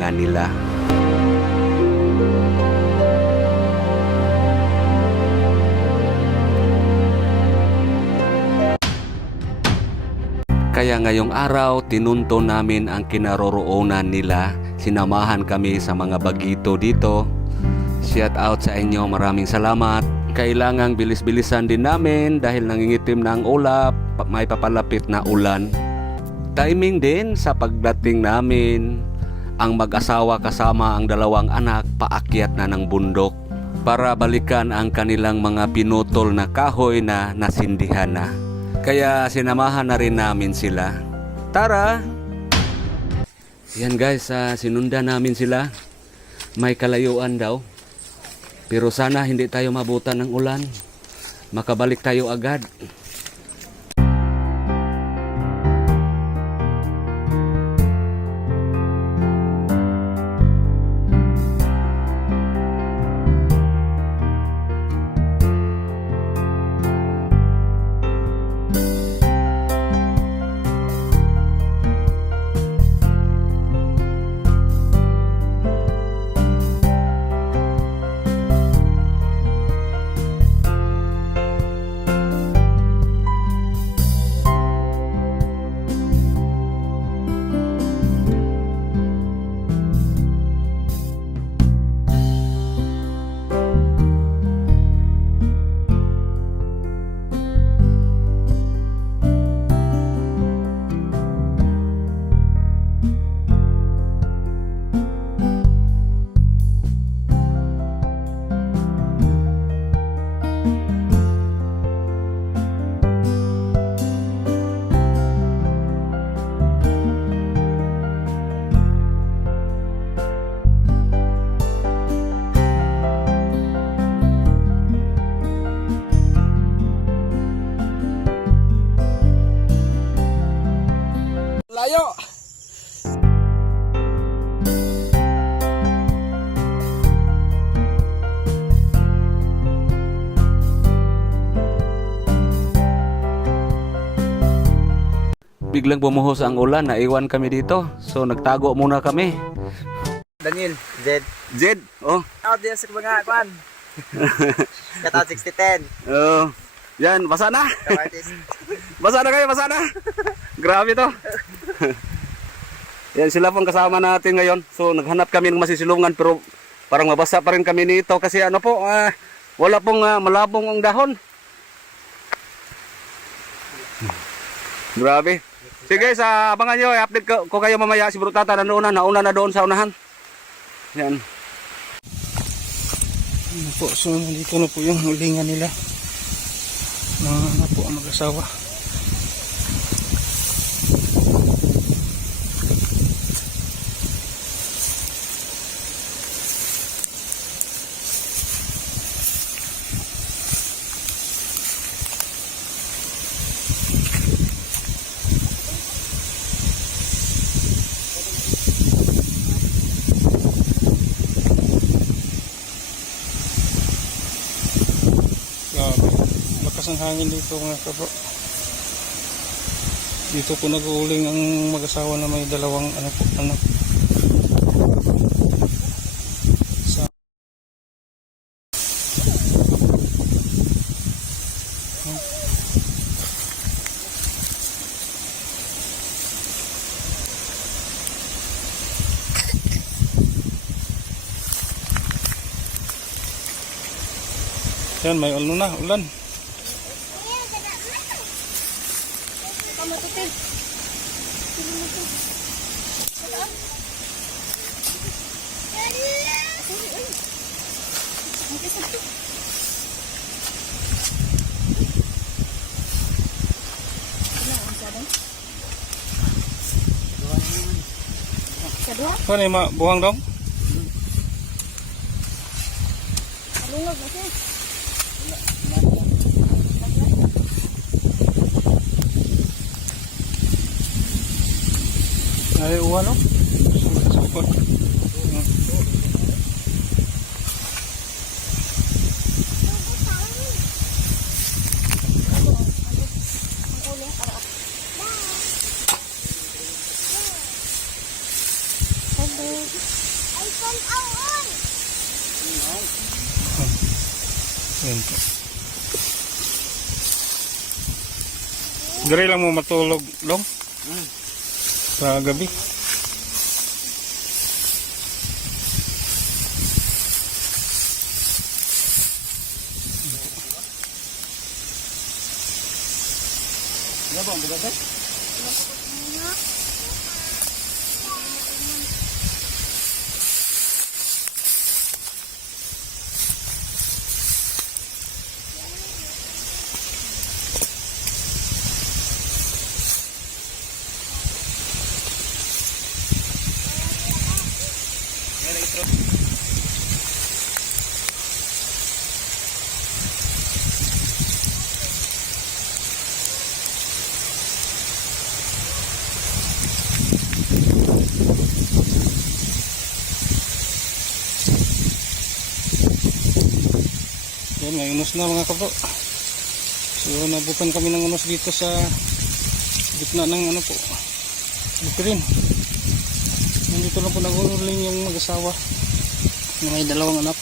nga nila. Kaya ngayong araw, tinunto namin ang kinaroroonan nila. Sinamahan kami sa mga bagito dito. Shout out sa inyo, maraming salamat. Kailangang bilis-bilisan din namin dahil nangingitim na ang ulap, may papalapit na ulan. Timing din sa pagdating namin, ang mag-asawa kasama ang dalawang anak paakyat na ng bundok para balikan ang kanilang mga pinutol na kahoy na nasindihan na. Kaya sinamahan na rin namin sila. Tara! Yan guys, sinundan namin sila. May kalayuan daw. Pero sana hindi tayo mabutan ng ulan. Makabalik tayo agad. Layo! Biglang bumuhos ang ulan, naiwan kami dito. So nagtago muna kami. Daniel, Zed. Jed, oh. Out din sa mga kwan. Kata 6010. Oh. Yan, basa na. Kamartis. Basa na kayo, basa na. Grabe to. Yan sila pong kasama natin ngayon. So naghanap kami ng masisilungan pero parang mabasa pa rin kami nito kasi ano po, wala pong malabong ang dahon. Grabe. Sige, abangan nyo, i-update ko kayo mamaya. Si Bro Tata nauna na doon sa unahan. Yan. Ano po, so nandito na po yung hulingan nila. Ano po ang mag-asawa. Lakas ang hangin dito mga kabro. Dito po nag-uuling ang mag-asawa na may dalawang anak. Yan, may ulan. Ano yung buhang dong? Lungog na siya. Ay, uwan no? Support. Yan po. Dari lang mo matulog, Long? Sa gabi. Yan, may unos na mga kabro. So nabutan kami ng unos dito sa gitna ng ano po, bukrin. Nandito lang po nag-uuling yung mag-asawa na may dalawang anak.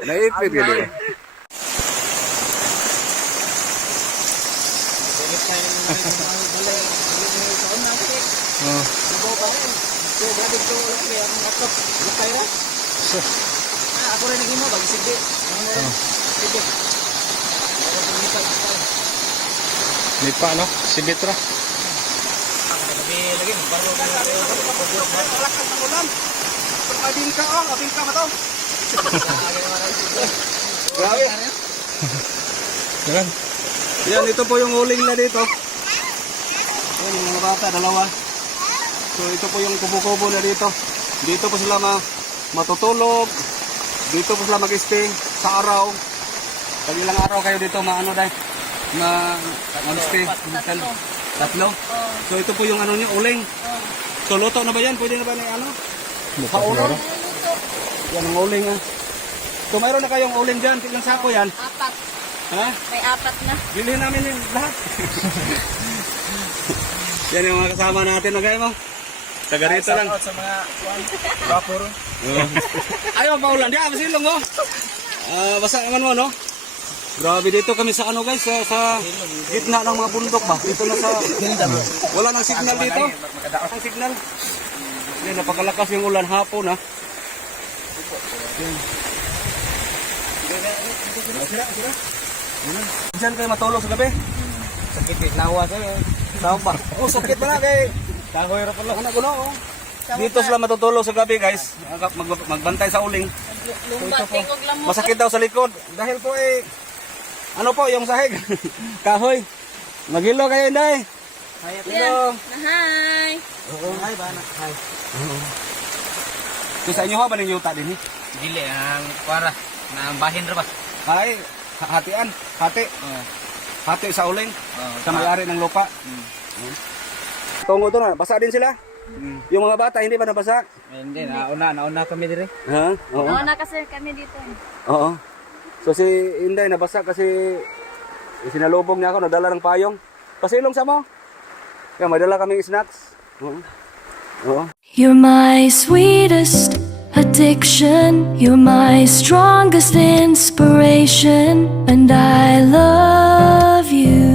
Naipit ka din. Ako rin naging mo, bag-isigi. Sige. May pa no? Si Betra. Lagi, baru Abing ka ba to? Grabe. Yan. Yan, ito po yung huling na dito. Yan, yung mga bata, dalawa. So, ito po yung kubo-kubo na dito. Dito po sila matutulog. Dito po sila mag-stay sa araw. Pag ilang araw kayo dito, maano dahil? Mag-stay. Tatlo? So, ito po yung ano niya, uling. So, luto na ba yan? Pwede na ba na ano? Paulo? Yan ang uling ha. So, mayroon na kayong uling dyan. Ilang sako yan? Apat. Ha? May apat na. Bilhin namin yung lahat. Yan yung mga kasama natin, okay mo? Taga rito lang. Sa mga vapor. Ayaw, paulan. Di, masilong mo. Basta naman mo, no? Grabe dito kami sa ano guys, sa gitna ng mga bundok ba? Dito na sa... Wala nang signal dito. Ang signal. Yan, napakalakas yung ulan hapon ha. Diyan kayo matulog sa gabi? Sakit eh. Nawa sa'yo. Saan ba? Oh, sakit ba na kay... Kahoy ra pala. Anak ko no, oh. Dito sila matutulog sa gabi guys. Magbantay sa uling. Lumbat tingog lang mo. Masakit daw sa likod. Dahil po eh... Ano po yung sahig? Kahoy. Maghilo kayo inday. Hayat Hello. Hi. Oo. Hi ba anak? Hi. So sa inyo ha ba ning yuta din? Dili ang para na bahin ra ba. Ay, hatian, hati. Oh. Hati sa uling. Oh, Sa may-ari ng lupa. Tungo to na, basa din sila. Yung mga bata hindi pa nabasa. Hindi nauna kami dire. Ha? Oo. Nauna kasi kami dito. Oo. So si Inday nabasa kasi sinalubong niya ako, nadala ng payong. Pasilong sa mo. Kaya may dala kaming snacks. Oo. Oo. You're my sweetest addiction. You're my strongest inspiration. And I love you.